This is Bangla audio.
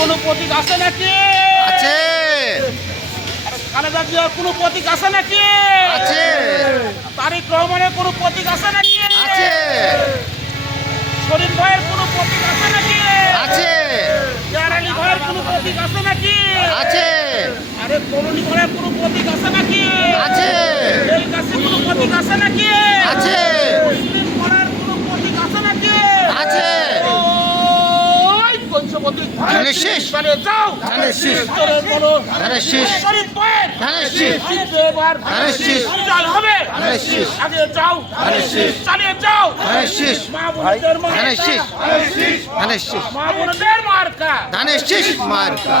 কোনো প্রতীক আছে নাকি? আছে। খালেদা জিয়ার কোনো প্রতীক আছে নাকি? আছে। তারেক রহমানের কোনো প্রতীক আছে নাকি? আছে। শরীফ ভাইয়ের কোনো প্রতীক আছে নাকি? আছে। ইয়ার আলী ভাইয়ের কোনো প্রতীক আছে নাকি? আছে। আরে তরুণী ভাইয়ের কোনো প্রতীক আছে নাকি? আছে। এর কাছে কোনো প্রতীক আছে নাকি? আছে। মুসলিম পাড়ার কোনো প্রতীক আছে নাকি? আছে। ওই পঞ্চপতি ধানের শীষ। চলে যাও। ধানের শীষ। চলে বলো। ধানের শীষ। শরীফ ভাইয়ের ধানের শীষ। এবার ধানের শীষ। চাল হবে। ধানের শীষ। আগে যাও। ধানের শীষ। চালিয়ে যাও। ধানের শীষ। মা বোনদের ধানের শীষ। মার্কা। ধানের শীষ। মা বোনদের মার্কা। ধানের শীষ মার্কা।